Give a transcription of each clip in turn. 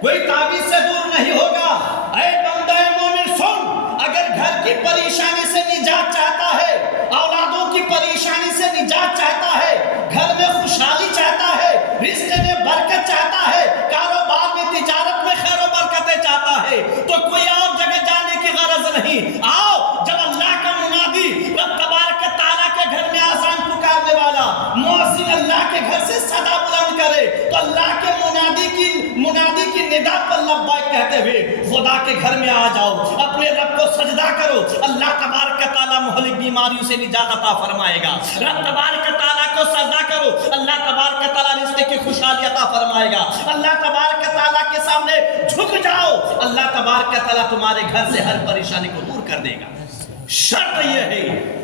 کوئی تعویذ سے دور نہیں ہوگا۔ اے بندہ مومن سن، اگر گھر کی پریشانی سے نجات چاہتا ہے، اولادوں کی پریشانی سے نجات چاہتا ہے، گھر میں خوشحالی چاہتا ہے، رزق میں برکت چاہتا ہے، کاروبار میں تجارت میں خیر و برکتیں چاہتا ہے، تو کوئی اور جگہ جانے کی غرض نہیں۔ آؤ، جب اللہ کا منادی رب تبارک تعالیٰ کے گھر میں آذان پکارنے والا مؤذن اللہ کے گھر سے صدا بلند کرے تو اللہ کے منادی کی ندا پر لبیک کہتے ہوئے خدا کے گھر میں آ جاؤ، اپنے رب کو سجدہ کرو، اللہ تبارک تعالیٰ مہلک بیماریوں سے نجات عطا فرمائے گا۔ رب تبارک تعالیٰ کو سجدہ کرو، اللہ تبارک تعالیٰ رزق کی خوشحالی عطا فرمائے گا۔ اللہ تبارک تعالیٰ کے سامنے جھک جاؤ، اللہ تبارک تعالیٰ تمہارے گھر سے ہر پریشانی کو دور کر دے گا۔ شرط یہ ہے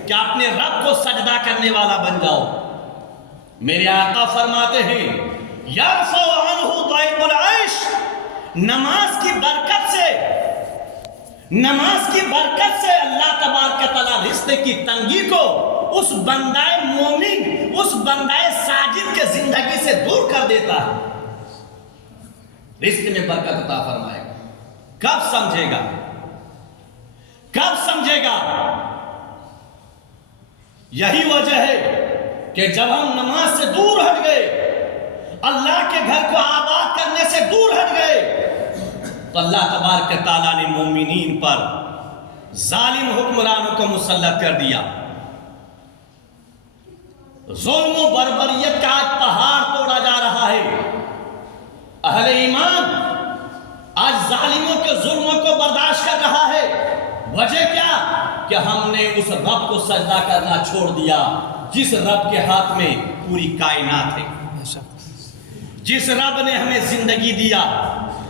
کہ اپنے رب کو سجدہ کرنے والا بن جاؤ۔ میرے آقا فرماتے ہیں یرفع عنہ ضیق العیش، نماز کی برکت سے اللہ تبارک تعالیٰ رزق کی تنگی کو اس بندہ مومن، اس بندہ ساجد کے زندگی سے دور کر دیتا ہے، رزق میں برکت عطا فرمائے گا۔ کب سمجھے گا؟ یہی وجہ ہے کہ جب ہم نماز سے دور ہٹ گئے، اللہ کے گھر کو آباد کرنے سے دور ہٹ گئے، تو اللہ تبارک تعالیٰ نے مومنین پر ظالم حکمرانوں کو مسلط کر دیا۔ ظلم و بربریت کا آج پہاڑ توڑا جا رہا ہے۔ اہل ایمان آج ظالموں کے ظلموں کو برداشت کر رہا ہے۔ وجہ کیا؟ کہ ہم نے اس رب کو سجدہ کرنا چھوڑ دیا جس رب کے ہاتھ میں پوری کائنات ہے، جس رب نے ہمیں زندگی دیا،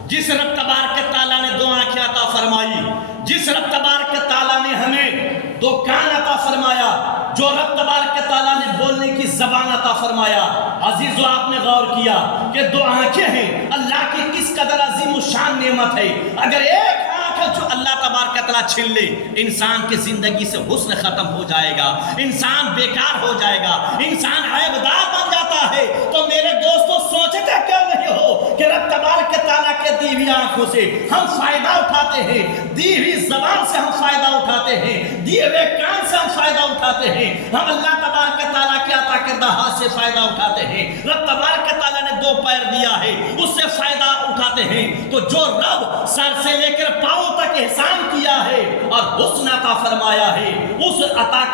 جس رب تبارک تعالیٰ نے دو آنکھیں عطا فرمائی، جس رب تبارک تعالیٰ نے ہمیں دو کان عطا فرمایا، جو رب تبارک تعالیٰ نے بولنے کی زبان عطا فرمایا۔ عزیزو، آپ نے غور کیا کہ دو آنکھیں ہیں، اللہ کی کس قدر عظیم و شان نعمت ہے۔ اگر ایک جو اللہ تبارک تعالیٰ چھین لے، انسان کی زندگی سے حسن ختم ہو جائے گا، انسان بیکار ہو جائے گا، انسان عیبدار بن جاتا ہے۔ تو میرے دوستو، سوچتے کیوں نہیں ہو کہ رب تبارک تعالیٰ کے دی ہوئی آنکھوں سے ہم فائدہ اٹھاتے ہیں، دی ہوئی زبان سے ہم فائدہ اٹھاتے ہیں، دیے ہوئے کان سے ہم فائدہ اٹھاتے ہیں، ہم اللہ تبارک تعالیٰ کے عطا کردہ ہاتھ سے فائدہ اٹھاتے ہیں۔ رب تبارک تعالیٰ نے دو پیر دیا ہے، اس سے فائدہ اٹھاتے ہیں۔ تو جو رب سر سے لے کر پاؤں تک احسان کیا ہے اور حسن عطا فرمایا ہے، اس عطا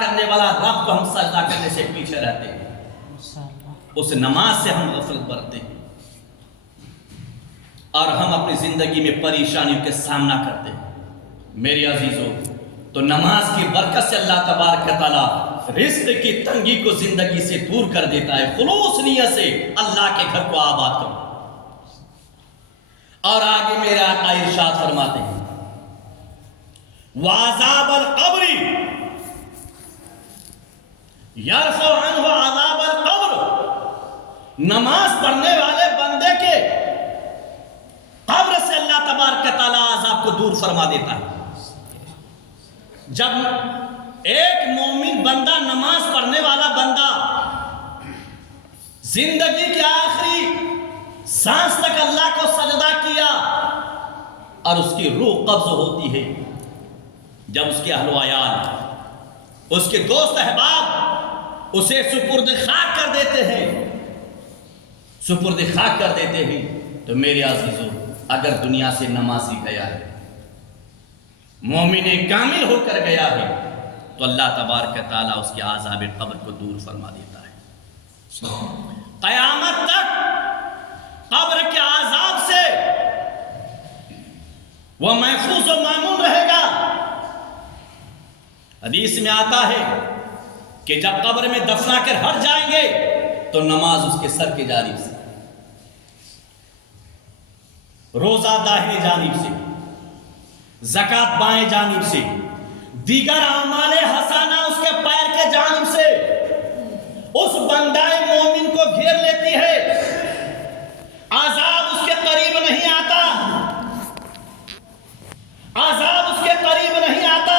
کرنے والا رب کو ہم سجدہ کرنے سے پیچھے رہتے ہیں، اس نماز سے ہم غفلت برتتے ہیں اور ہم اپنی زندگی میں پریشانیوں کے سامنا کرتے ہیں۔ میری عزیزو، تو نماز کی برکت سے اللہ تبارک تعالیٰ رزق کی تنگی کو زندگی سے دور کر دیتا ہے۔ خلوص نیت سے اللہ کے گھر کو آباد کرو۔ اور آگے میرے آقا ارشاد فرماتے ہیں وعذاب القبر یرفع عنہ عذاب القبر، نماز پڑھنے والے بندے کے قبر سے اللہ تبارک تعالیٰ عذاب کو دور فرما دیتا ہے۔ جب ایک مومن بندہ، نماز پڑھنے والا بندہ زندگی کے آخری سانس تک اللہ کو سجدہ کیا اور اس کی روح قبض ہوتی ہے، جب اس کے اہل و عیال، اس کے دوست احباب اسے سپرد خاک کر دیتے ہیں، تو میرے عزیزو، اگر دنیا سے نمازی گیا ہے، مومن کامل ہو کر گیا ہے، تو اللہ تبارک تعالیٰ اس کے عذاب قبر کو دور فرما دیتا ہے۔ قیامت تک قبر کے عذاب سے وہ محفوظ و مامون رہے گا۔ حدیث میں آتا ہے کہ جب قبر میں دفنا کر ہٹ جائیں گے تو نماز اس کے سر کی جانب سے، روزہ داہنی جانب سے، زکوٰۃ بائیں جانب سے، دیگر اعمال حسنہ اس کے پیر کے جانب سے اس بندہ مومن کو گھیر لیتی ہے۔ عذاب اس کے قریب نہیں آتا، عذاب اس کے قریب نہیں آتا،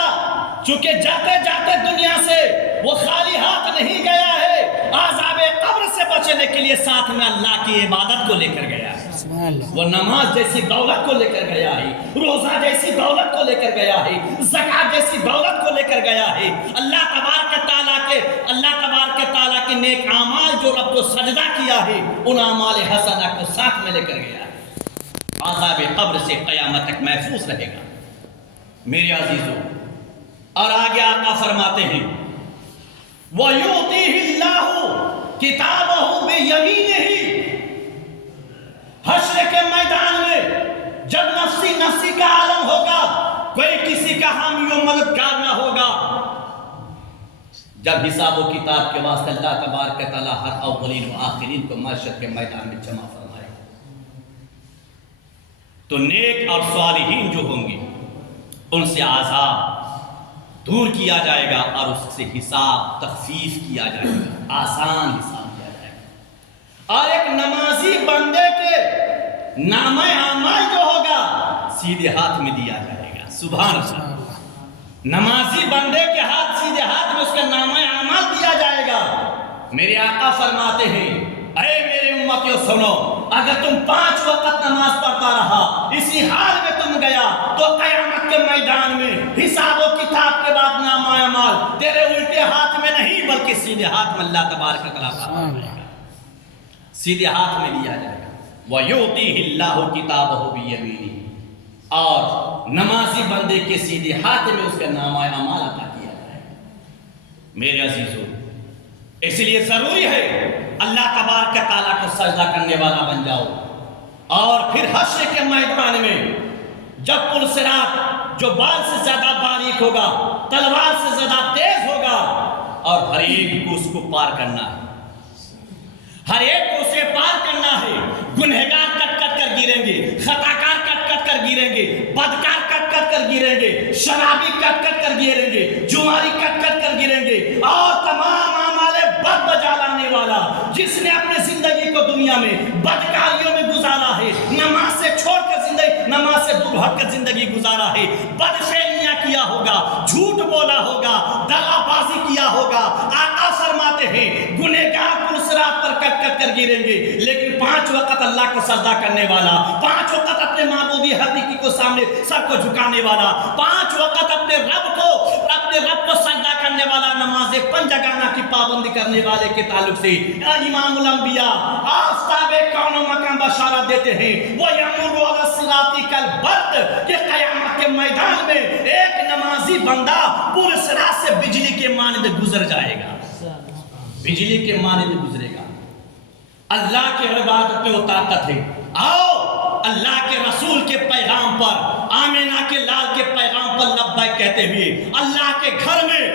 چونکہ جاتے جاتے دنیا سے وہ خالی ہاتھ نہیں گیا ہے، عذاب قبر سے بچنے کے لیے ساتھ میں اللہ کی عبادت کو لے کر گیا ہے۔ وہ نماز جیسی دولت کو لے کر گیا ہے، روزہ جیسی دولت کو لے کر گیا ہے، زکات جیسی دولت کو لے کر گیا ہے۔ اللہ تبارک تعالیٰ کے نیک اعمال جو رب کو سجدہ کیا ہے، ان اعمال حسنہ کو ساتھ میں لے کر گیا ہے، عذاب قبر سے قیامت تک محفوظ رہے گا۔ میرے عزیزو، اور آگے آقا فرماتے ہیں وَيُعْطِيهِ اللَّهُ كِتَابَهُ بِيَمِينِهِ، حشر کے میدان میں جب نفسی نفسی کا عالم ہوگا، کوئی کسی کا حامی و مددگار نہ ہوگا، جب حساب و کتاب کے واسطے اللہ تبارک تعالیٰ ہر اولین و آخرین کو محشر کے میدان میں جمع فرمائے، تو نیک اور صالحین جو ہوں گے ان سے عذاب دور کیا جائے گا اور اس سے حساب تخفیف کیا جائے گا، آسان حساب کیا جائے گا۔ اور ایک نمازی بندے کے نامہ اعمال جو ہوگا سیدھے ہاتھ میں دیا جائے گا۔ سبحان اللہ، نمازی بندے کے سیدھے ہاتھ میں اس کا نامہ اعمال دیا جائے گا۔ میرے آقا فرماتے ہیں اے میرے امتیوں سنو، اگر تم 5 وقت نماز پڑھتا رہا، اسی حال میں تم گیا، تو قیامت کے میدان میں حساب و کتاب کے بعد نامہ اعمال تیرے الٹے ہاتھ میں نہیں بلکہ سیدھے ہاتھ میں اللہ تبارک تعالیٰ سیدھے ہاتھ میں دیا جائے گا۔ وَيُعْطِيهِ اللَّهُ كِتَابَهُ بِيَمِينِهِ، اور نمازی بندے کے سیدھے ہاتھ میں اس کا نامہ اعمال عطا کیا جائے گا۔ میرے عزیزو، اس لیے ضروری ہے اللہ تبارک تعالیٰ کو سجدہ کرنے والا بن جاؤ، اور پھر حشر کے میدان میں جب پلسرات جو بال سے زیادہ باریک ہوگا، تلوار سے زیادہ تیز ہوگا، اور ہر ایک کو اس کو پار کرنا ہے، ہر ایک کو اسے پار کرنا ہے۔ گنہگار کٹ کٹ کر گریں گے، خطاکار کٹ کٹ کر گریں گے، بدکار کٹ کٹ کر گریں گے، شرابی کٹ کٹ کر گریں گے، جواری کٹ کٹ کر گریں گے، اور تمام بد بجا لانے والا جس نے اپنے زندگی کو دنیا میں بدکاریوں میں گزارا ہے، نماز سے چھوڑ کر زندگی، نماز سے دور ہٹ کر زندگی گزارا ہے، بدفعلیاں کیا ہوگا، جھوٹ بولا ہوگا، دغا بازی کیا ہوگا، آقا فرماتے ہیں گنہگار پلسرات پر کٹ کٹ کر گریں گے، لیکن 5 وقت اللہ کو سجدہ کرنے والا، 5 وقت اپنے معبودی حقیقی کو سامنے سر کو جھکانے والا، 5 وقت اپنے رب کو سجدہ کرنے والا، نماز 5 جگانہ کی پابندی کرنے والے کے تعلق سے امام الانبیاء آفتاب کون و مکان بشارت دیتے ہیں وہ یمر علی الصراط کالبرق، کہ قیامت کے میدان میں ایک نمازی بندہ پورے صراط سے بجلی کے مانند گزر جائے گا، بجلی کے مانند گزرے گا۔ اللہ کے عبادت میں وہ طاقت ہے۔ آؤ اللہ کے رسول کے پیغام پر، آمینہ کے لال کے پیغام پر لبیک کہتے ہوئے اللہ کے گھر میں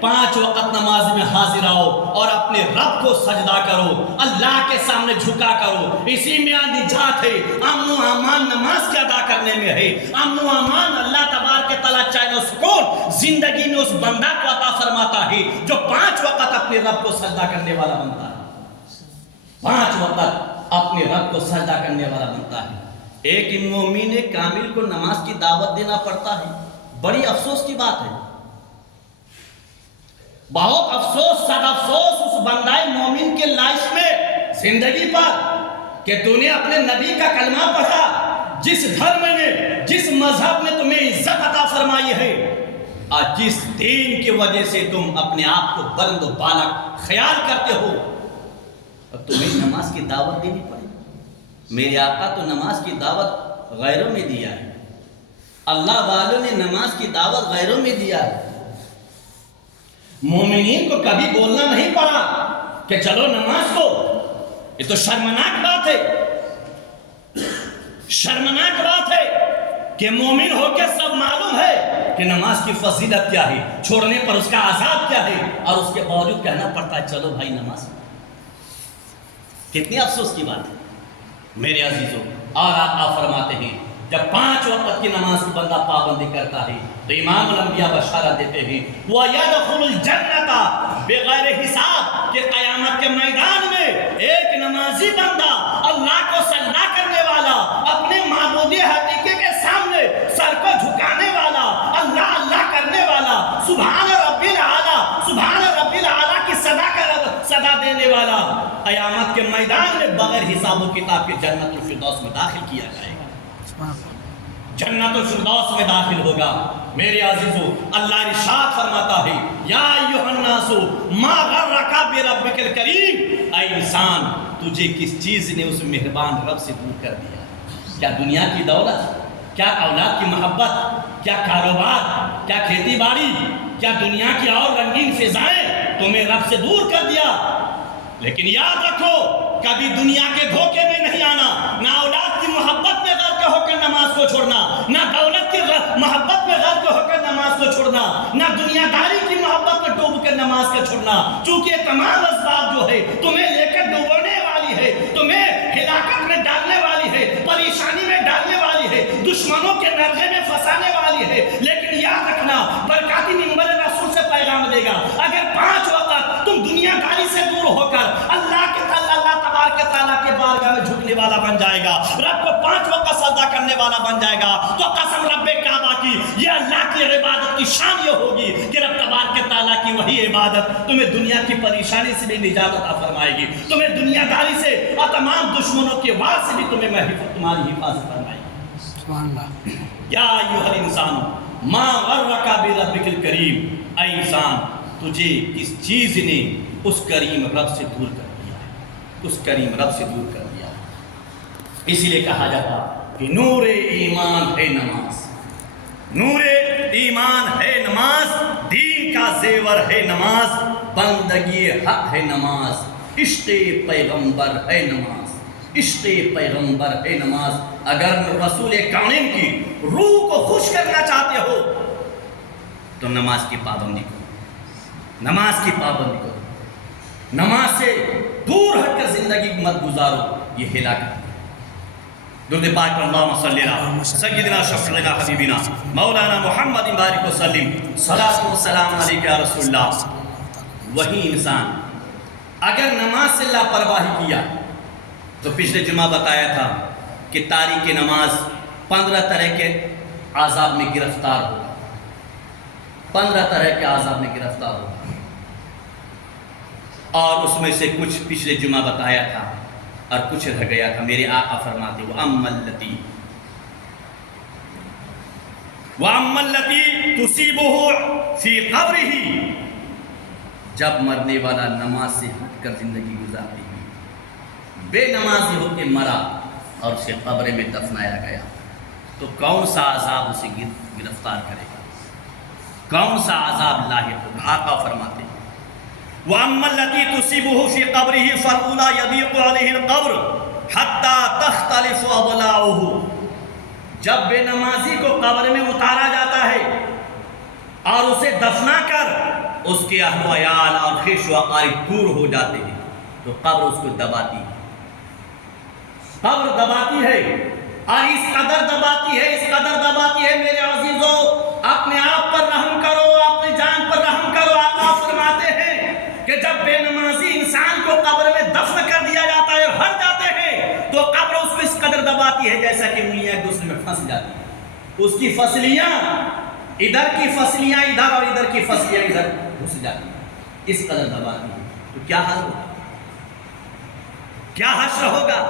5 وقت نماز میں حاضر آؤ اور اپنے رب کو سجدہ کرو، اللہ کے سامنے جھکا کرو، اسی میں نجات ہے، امن و امان نماز کے ادا کرنے میں ہے، امن و امان اللہ تبارک تعالیٰ چین و سکون زندگی میں اس بندہ کو عطا فرماتا ہے جو 5 وقت اپنے رب کو سجدہ کرنے والا بنتا ہے، 5 وقت اپنے رب کو سجدہ کرنے والا بنتا ہے۔ ایک مومن کامل کو نماز کی دعوت دینا پڑتا ہے، بڑی افسوس کی بات ہے، بہت افسوس، صد افسوس اس بندہ مومن کے لائف میں زندگی پر کہ تو نے اپنے نبی کا کلمہ پڑھا، جس دھرم نے، جس مذہب نے تمہیں عزت عطا فرمائی ہے، اور جس دین کی وجہ سے تم اپنے آپ کو بلند و بالا خیال کرتے ہو، اور تمہیں نماز کی دعوت دینی پڑے۔ میرے آقا تو نماز کی دعوت غیروں میں دیا ہے، اللہ والوں نے نماز کی دعوت غیروں میں دیا ہے، مومنین کو کبھی بولنا نہیں پڑا کہ چلو نماز کو، یہ تو شرمناک بات ہے، شرمناک بات ہے کہ مومن ہو کے سب معلوم ہے کہ نماز کی فضیلت کیا ہے، چھوڑنے پر اس کا عذاب کیا ہے، اور اس کے باوجود کہنا پڑتا ہے چلو بھائی نماز۔ کتنی افسوس کی بات ہے میرے عزیزوں۔ اور آقا فرماتے ہیں جب 5 وقت کی نماز کی بندہ پابندی کرتا ہے تو امام الانبیاء بشارت دیتے ہیں وَيَدْخُلُ الْجَنَّةَ بِغَيْرِ حساب، کہ قیامت کے میدان میں ایک نمازی بندہ، اللہ کو سجدہ کرنے والا، اپنے معبودی حقیقی کے سامنے سر کو جھکانے والا، اللہ اللہ کرنے والا، سبحان ربی الاعلیٰ، سبحان ربی الاعلیٰ کی صدا دینے والا، قیامت کے میدان میں بغیر حساب و کتاب کے جنت الفردوس میں داخل کیا جائے گا، جنت الفردوس میں داخل ہوگا۔ میرے عزیزو، اللہ ارشاد فرماتا ہے یا ایھا الناس ما غرک بربک الکریم، اے انسان تجھے کس چیز نے اس مہربان رب سے دور کر دیا؟ کیا دنیا کی دولت، کیا اولاد کی محبت، کیا کاروبار، کیا کھیتی باڑی، کیا دنیا کی اور رنگین فضائیں تمہیں رب سے دور کر دیا؟ لیکن یاد رکھو کبھی دنیا کے دھوکے میں نہیں آنا، نہ اولاد کی محبت میں غرق ہو کر نماز کو چھوڑنا، نہ دولت کی محبت میں غرق ہو کر نماز کو چھوڑنا، نہ دنیا داری کی محبت میں ڈوب کر نماز کو چھوڑنا، چونکہ یہ تمام اسباب جو ہے تمہیں لے کر ڈوبونے والی ہے، تمہیں ہلاکت میں ڈالنے والی ہے، پریشانی میں ڈالنے والی ہے، دشمنوں کے نرغے میں پھنسانے والی ہے۔ لیکن یاد رکھنا، برکاتی منبر رسول سے پیغام دے گا، اگر 5 وقت تم دنیا داری سے دور ہو کر اللہ تبارک تعالیٰ کے بارگاہ میں جھکنے والا بن جائے گا، رب کو 5 وقت سجدہ کرنے والا بن جائے گا، تو قسم رب کعبہ کی، یہ اللہ کی عبادت کی شان یہ ہوگی کہ رب تبارک تعالیٰ کی وہی عبادت تمہیں دنیا کی پریشانی سے بھی نجات عطا فرمائے گی، تمہیں دنیا داری سے اور تمام دشمنوں کے وار سے بھی تمہاری حفاظت فرمائے گی۔ سبحان اللہ۔ یا ایھا الانسان ما غرک بربک الکریم، اے انسان تجھے کس چیز نے اس کریم رب سے دور کر دیا ہے، اس کریم رب سے دور کر دیا ہے۔ اسی لیے کہا جاتا کہ نور ایمان ہے نماز، نور ایمان ہے نماز، دین کا زیور ہے نماز، بندگی حق ہے نماز، عشق پیغمبر ہے نماز، عشق پیغمبر ہے نماز۔ اگر رسول کامل کی روح کو خوش کرنا چاہتے ہو تو نماز کی پابندی کرو، نماز کی پابندی کرو، نماز سے دور ہٹ کر زندگی مت گزارو، یہ ہلاکت۔ درود پاک پر اللہم صلی علی سیدنا شفیعنا حبیبنا مولانا محمد بارک وسلم، صلاۃ و سلام علیک یا رسول اللہ۔ وہی انسان اگر نماز سے لاپرواہی کیا تو پچھلے جمعہ بتایا تھا کہ تاریک نماز 15 طرح کے عذاب میں گرفتار ہوگا، 15 طرح کے عذاب میں گرفتار ہوگا، اور اس میں سے کچھ پچھلے جمعہ بتایا تھا اور کچھ رہ گیا تھا۔ میرے آقا فرماتے وَأَمَّا الَّتِي تُصِيبُهُ فِي قَبْرِهِ، جب مرنے والا نماز سے ہٹ کر زندگی گزارتی ہے، بے نمازی ہو کے مرا اور اسے قبر میں دفنایا گیا، تو کون سا عذاب اسے گرفتار کرے گا، کون سا عذاب لاحق ہوگا؟ آقا فرماتے ہیں وَأَمَّا الَّتِي تُصِيبُهُ فِي قَبْرِهِ فَالْأُولَىٰ يَضِيقُ عَلَيْهِ الْقَبْرُ حَتَّىٰ تَخْتَلِفُ أَضْلَاعُهُ، جب بے نمازی کو قبر میں اتارا جاتا ہے اور اسے دفنا کر اس کے اہل و عیال اور خویش و اقارب دور ہو جاتے ہیں تو قبر اس کو دباتی ہے، قبر دباتی ہے، اور اس قدر دباتی ہے، اس قدر دباتی ہے میرے عزیزو، اپنے آپ پر رحم کرو، اپنی جان پر رحم کرو۔ آقا فرماتے ہیں کہ جب بے نمازی انسان کو قبر میں دفن کر دیا جاتا ہے، ہٹ جاتے ہیں، تو قبر اس کو اس قدر دباتی ہے جیسا کہ انگلیاں ایک دوسرے میں پھنس جاتی ہیں، اس کی فصلیاں ادھر کی فصلیاں ادھر اور ادھر کی فصلیاں ادھر گھس جاتی ہیں، اس قدر دباتی ہے۔ تو کیا حال ہوگا، کیا حشر ہوگا؟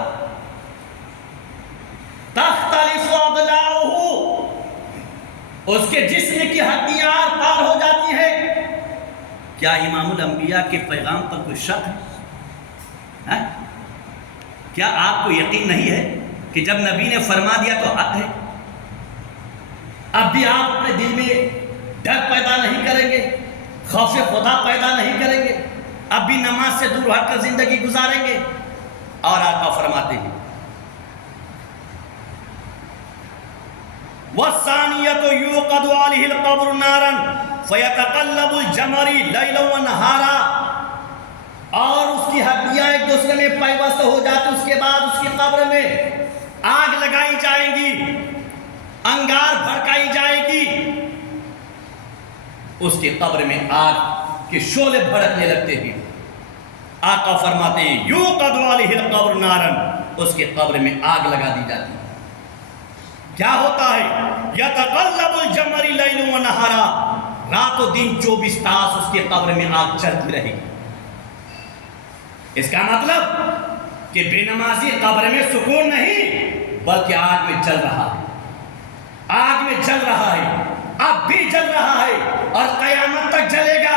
تختلف اضلاعہ، اس کے جسم کی ہڈیاں آر پار ہو جاتی ہے۔ کیا امام الانبیاء کے پیغام پر کوئی شک ہے؟ کیا آپ کو یقین نہیں ہے کہ جب نبی نے فرما دیا تو حق ہے؟ اب بھی آپ اپنے دل میں ڈر پیدا نہیں کریں گے، خوف خدا پیدا نہیں کریں گے، اب بھی نماز سے دور ہٹ کر زندگی گزاریں گے؟ اور آقا فرماتے ہیں وَالثَّانِيَةُ يُوقَدُ عَلَيْهِ الْقَبْرُ نَارًا فَيَتَقَلَّبُ الْجَمَرِ لَيْلًا وَنَهَارًا، اور اس کی ہڈیاں ایک دوسرے میں پیوست ہو جاتی، اس کے بعد اس کی قبر میں آگ لگائی جائے گی، انگار بھڑکائی جائے گی، اس کی قبر میں آگ کے شعلے بھڑکنے لگتے ہیں۔ آقا فرماتے ہیں یوقد علیہ القبر نارن، اس کے قبر میں آگ لگا دی جاتی ہے۔ کیا ہوتا ہے؟ یتقلب الجمر لیل و نہارا، رات و دن 24 تاس اس کے قبر میں آگ چلتی رہے گی۔ اس کا مطلب کہ بے نمازی قبر میں سکون نہیں بلکہ آگ میں جل رہا ہے، آگ میں جل رہا ہے، اب بھی جل رہا ہے اور قیامت تک جلے گا۔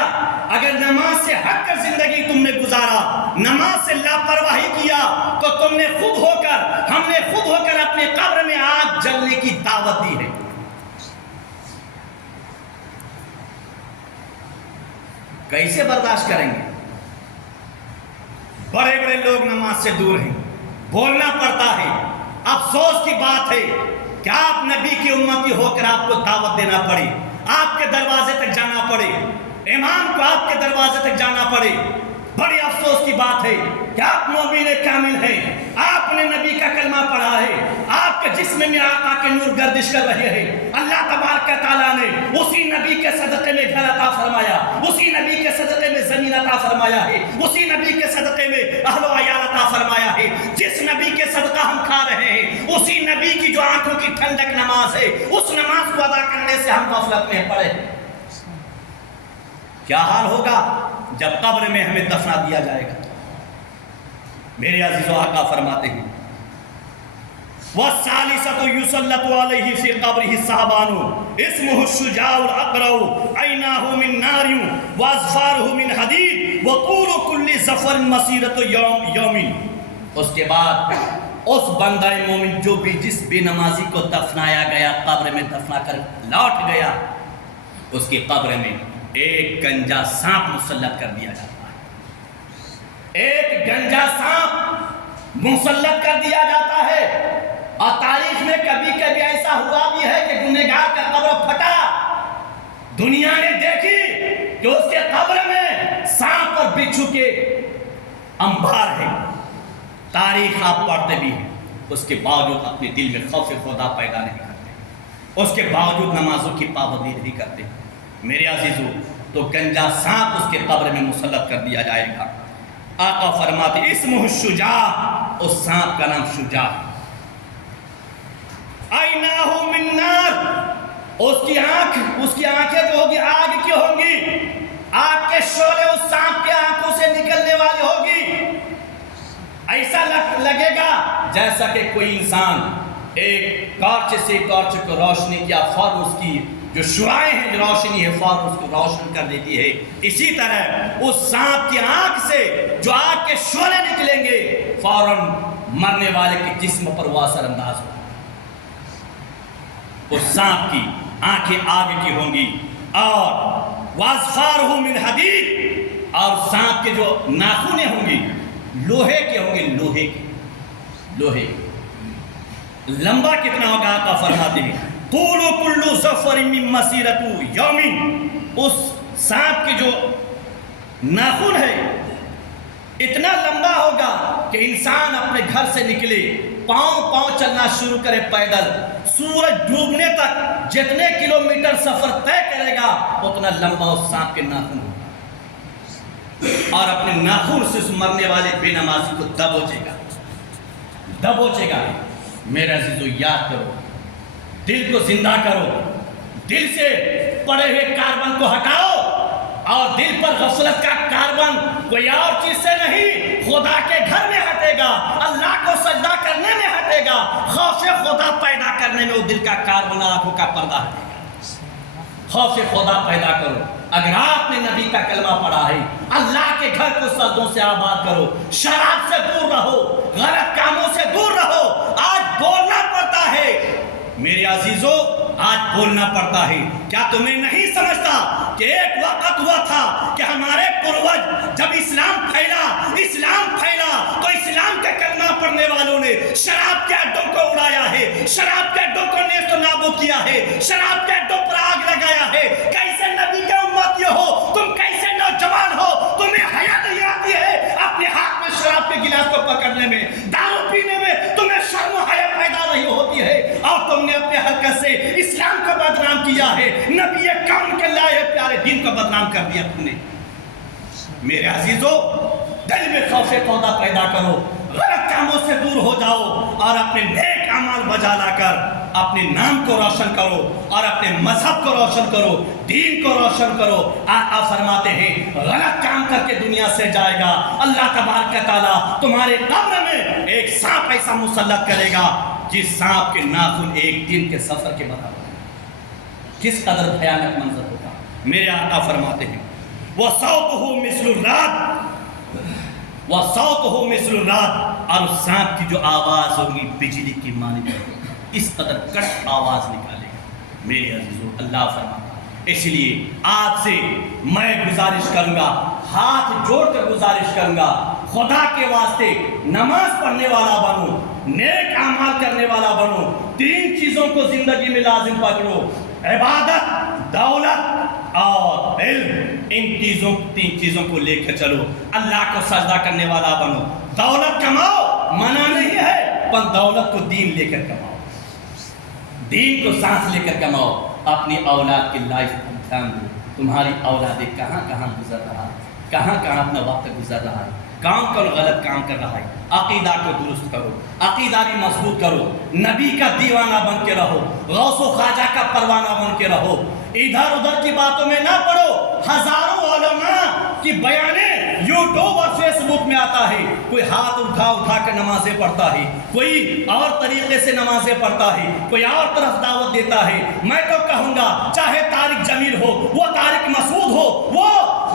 اگر نماز سے ہٹ کر زندگی تم نے گزارا، نماز سے لاپرواہی کیا تو تم نے خود ہو کر، ہم نے خود ہو کر اپنے قبر میں آگ جلنے کی دعوت دی ہے۔ کیسے برداشت کریں گے؟ بڑے بڑے لوگ نماز سے دور ہیں، بولنا پڑتا ہے، افسوس کی بات ہے کہ آپ نبی کی امتی ہو کر آپ کو دعوت دینا پڑے، آپ کے دروازے تک جانا پڑے، امام کو آپ کے دروازے تک جانا پڑے۔ بڑی افسوس کی بات ہے کہ آپ مومن کامل ہیں، آپ نے نبی کا کلمہ پڑھا ہے، آپ کے جسم میں آقا کے نور گردش کر رہے ہیں۔ اللہ تبارک تعالیٰ نے اسی نبی کے صدقے میں گھر عطا فرمایا، اسی نبی کے صدقے میں زمین عطا فرمایا ہے، اسی نبی کے صدقے میں اہل و عیال عطا فرمایا ہے۔ جس نبی کے صدقہ ہم کھا رہے ہیں، اسی نبی کی جو آنکھوں کی ٹھنڈک نماز ہے، اس نماز کو ادا کرنے سے ہم غفلت میں پڑے۔ کیا حال ہوگا جب قبر میں ہمیں دفنا دیا جائے گا؟ میرے عزیزو، آقا فرماتے ہیں وَالثَّالِثَةُ يُسَلَّطُ عَلَيْهِ فِي قَبْرِهِ الصَّحَابَانُ اسْمُهُ الشُّجَاعُ الْأَقْرَعُ عَيْنَاهُ مِن نَارٍ وَأَظْفَارُهُ مِنْ حَدِيدٍ وَطُولُ كُلِّ ظَفَرٍ مَسِيرَةُ يَوْمٍ۔ اس کے بعد اس بندہ مومن جو بھی جس بے نمازی کو دفنایا گیا، قبر میں دفنا کر لوٹ گیا، اس کی قبر میں ایک گنجا سانپ مسلط کر دیا جاتا ہے، ایک گنجا سانپ مسلط کر دیا جاتا ہے۔ اور تاریخ میں کبھی کبھی ایسا ہوا بھی ہے کہ گنہگار کا قبر پھٹا، دنیا نے دیکھی کہ اس کے قبر میں سانپ اور بچھو کے انبار ہیں، تاریخ آپ پڑھتے بھی ہیں، اس کے باوجود اپنے دل میں خوف خدا پیدا نہیں کرتے، اس کے باوجود نمازوں کی پابندی نہیں کرتے۔ میرے عزیزو، تو گنجا سانپ اس کے قبر میں مسلط کر دیا جائے گا۔ آقا فرماتے اسمہ الشجاع، اس سانپ کا نام شجاع۔ عیناہ من نار، اس کی آنکھیں جو ہوگی آگ کی ہوں گی، آگ کے شعلے اس سانپ کے آنکھوں سے نکلنے والی ہوگی۔ ایسا لگے گا جیسا کہ کوئی انسان ایک ٹارچ سے ٹارچ کو روشنی کیا، فوراً اس کی جو شعاعیں ہیں، جو روشنی ہے، فوراً اس کو روشن کر دیتی ہے۔ اسی طرح اس سانپ کی آنکھ سے جو آگ کے شعلے نکلیں گے، فوراً مرنے والے کے جسم پر وہ اثر انداز ہوگا۔ اس سانپ کی آنکھیں آگ کی ہوں گی، اور وَأَظْفَارُهُ مِنْ حَدِيدٍ، اور سانپ کے جو ناخنیں ہوں گی لوہے کے ہوں گے، لوہے۔ لمبا کتنا ہوگا؟ آقا فرماتے ہیں طول كل ظفر من مسیرۃ یوم، اس سانپ کی جو ناخن ہے اتنا لمبا ہوگا کہ انسان اپنے گھر سے نکلے، پاؤں چلنا شروع کرے پیدل، سورج ڈوبنے تک جتنے کلومیٹر سفر طے کرے گا اتنا لمبا اس سانپ کے ناخن ہوگا، اور اپنے ناخن سے اس مرنے والے بے نمازی کو دبوچے گا۔ میرے عزیزو، یاد کرو، دل کو زندہ کرو، دل سے پڑے ہوئے کاربن کو ہٹاؤ، اور دل پر غفلت کا کاربن کوئی اور چیز سے نہیں، خدا کے گھر میں ہٹے گا، اللہ کو سجدہ کرنے میں ہٹے گا، خوف خدا پیدا کرنے میں وہ دل کا کاربن، آنکھوں کا پردہ ہٹے گا۔ خوف خدا پیدا کرو۔ اگر آپ نے نبی کا کلمہ پڑھا ہے، اللہ کے گھر کو سجدوں سے آباد کرو، شراب سے دور رہو، غلط کاموں سے دور رہو۔ آج بولنا پڑتا ہے میرے عزیزو، آج بولنا پڑتا ہے۔ کیا تمہیں نہیں سمجھتا کہ ایک وقت ہوا تھا کہ ہمارے پروج جب اسلام پھیلا تو اسلام کا کلمہ پڑھنے والوں نے شراب کے اڈوں کو اڑایا ہے، شراب کے اڈوں کو نیست و نابود کیا ہے، شراب کے اڈوں پر آگ لگایا ہے۔ کیسے نبی کے امتی ہو تم، کیسے نوجوان ہو، تمہیں حیا نہیں آتی ہے اپنے ہاتھ میں شراب کے گلاس کو پکڑنے میں، دارو پینے میں تمہیں شرم و حیا پیدا نہیں ہوتی ہے، اور تم نے اپنے حرکت سے اسلام کو بدنام کیا ہے، نبی کون کے لائے پیارے دین کو بدنام کر دیا تم نے۔ میرے عزیزو، دل میں خوف خدا پیدا کرو، غلط کاموں سے دور ہو جاؤ، اور اپنے نیک نیک اعمال بجا لا کر اپنے نام کو روشن کرو اور اپنے مذہب کو روشن کرو، دین کو روشن کرو۔ آقا فرماتے ہیں غلط کام کر کے دنیا سے جائے گا، اللہ تبارک و تعالیٰ تمہارے قبر میں ایک سانپ ایسا مسلط کرے گا جس سانپ کے ناخن ایک دن کے سفر کے برابر۔ کس قدر بھیانک منظر ہوگا۔ میرے آقا فرماتے ہیں وَصَوْتُهُ مِثْلُ الرَّعْدِ وَصَوْتُهُ مِثْلُ الرَّعْدِ، اور اس سانپ کی جو آواز ہوگی بجلی کی مانند ہوگی، اس قدر کڑک آواز نکالے گا۔ میرے عزیزو، اللہ فرماتا ہے، اس لیے آپ سے میں گزارش کروں گا، ہاتھ جوڑ کر گزارش کروں گا، خدا کے واسطے نماز پڑھنے والا بنو، نیک اعمال کرنے والا بنو، تین چیزوں کو زندگی میں لازم پکڑو، عبادت، دولت اور علم۔ ان تین چیزوں کو لے کر چلو، اللہ کو سجدہ کرنے والا بنو۔ دولت کماؤ منع نہیں ہے، پر دولت کو دین لے کر کماؤ، دین کو سانس لے کر کماؤ۔ اپنی اولاد کی لائف پر دھیان دو، تمہاری اولادیں کہاں کہاں گزر رہا ہے، کہاں کہاں اپنا وقت گزر رہا ہے، کام کرو غلط کام کر رہا ہے۔ عقیدہ کو درست کرو، عقیدہ بھی مضبوط کرو، نبی کا دیوانہ بن کے رہو، غوث و خواجہ کا پروانہ بن کے رہو، ادھر ادھر کی باتوں میں نہ پڑو۔ ہزاروں علماء کی بیانیں یوٹیوب اور فیس بک میں آتا ہے، کوئی ہاتھ اٹھا کر نمازیں پڑھتا ہے، کوئی اور طریقے سے نمازیں پڑھتا ہے، کوئی اور طرف دعوت دیتا ہے۔ میں تو کہوں گا چاہے طارق جمیل ہو، وہ طارق مسعود ہو،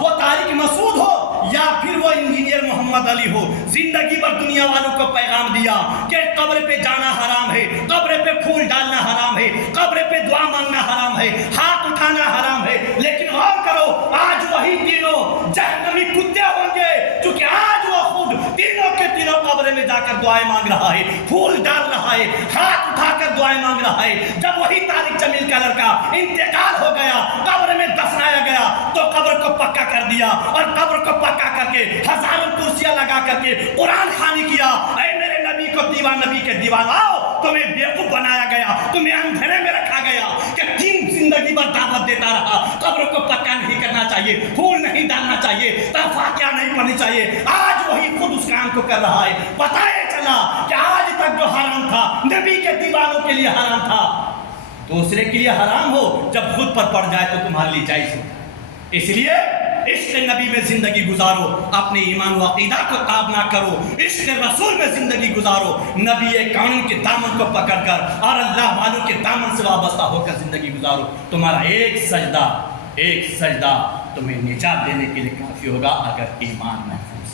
وہ طارق مسعود ہو، یا پھر وہ انجینئر محمد علی ہو، زندگی بھر دنیا والوں کو پیغام دیا کہ قبر پہ جانا حرام ہے، قبر پہ پھول ڈالنا حرام ہے، قبر پہ دعا مانگنا حرام ہے، ہاتھ اٹھانا حرام ہے۔ لیکن غور کرو، آج وہی تینوں جہنمی کتے ہوں گے، کیونکہ آج وہ خود تینوں کے تینوں قبر میں جا کر دعائیں مانگ رہا ہے، پھول ڈال رہا ہے، ہاتھ اٹھا کر دعائیں مانگ رہا ہے۔ جب وہی طارق جمیل کا لڑکا انتقال ہو گیا، قبر میں دفنایا گیا، تو قبر کو پکا کر دیا، اور قبر کو پکا کر کے ہزاروں کرسیاں لگا کر کے قرآن خوانی کیا۔ اے میرے نبی کو نبی کے دیوان آؤ، تمہیں بیوقوف بنایا گیا، تمہیں اندھیرے میں رکھا گیا کہ تین زندگی بھر دعوت دیتا رہا، قبر کو پکا نہیں کرنا چاہیے، پھول نہیں ڈالنا چاہیے، فاتحہ نہیں پڑھنی چاہیے۔ آج وہی خود اس کام کو کر رہا ہے۔ پتہ ہی چلا کہ آج تک جو حرام تھا نبی کے دیوانوں کے لیے حرام تھا، دوسرے کے لیے حرام ہو، جب خود پر پڑ جائے تو تمہارے لیے جائز ہو۔ اس لیے عشق نبی میں زندگی گزارو، اپنے ایمان و عقیدہ کو تاب نہ کرو، عشق رسول میں زندگی گزارو، نبی کامل کے دامن کو پکڑ کر اور اللہ والوں کے دامن سے وابستہ ہو کر زندگی گزارو۔ تمہارا ایک سجدہ تمہیں نجات دینے کے لیے کافی ہوگا اگر ایمان محفوظ۔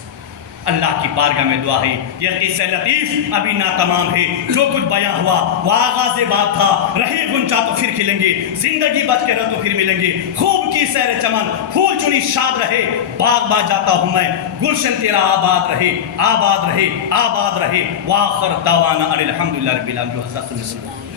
اللہ کی بارگاہ میں دعا ہے، یہ قصہ لطیف ابھی ناتمام ہے، جو کچھ بیان ہوا وہ آغاز بات تھا، رہی گنچا تو پھر کھلیں گے، زندگی بچ کے رہ تو پھر ملیں گے، خوب کی سیر چمن، پھول چنی شاد رہے، باغ با جاتا ہوں میں، گلشن تیرا آباد رہے، آباد رہے، آباد رہے، وآخر دعوانا الحمدللہ رب العالمین۔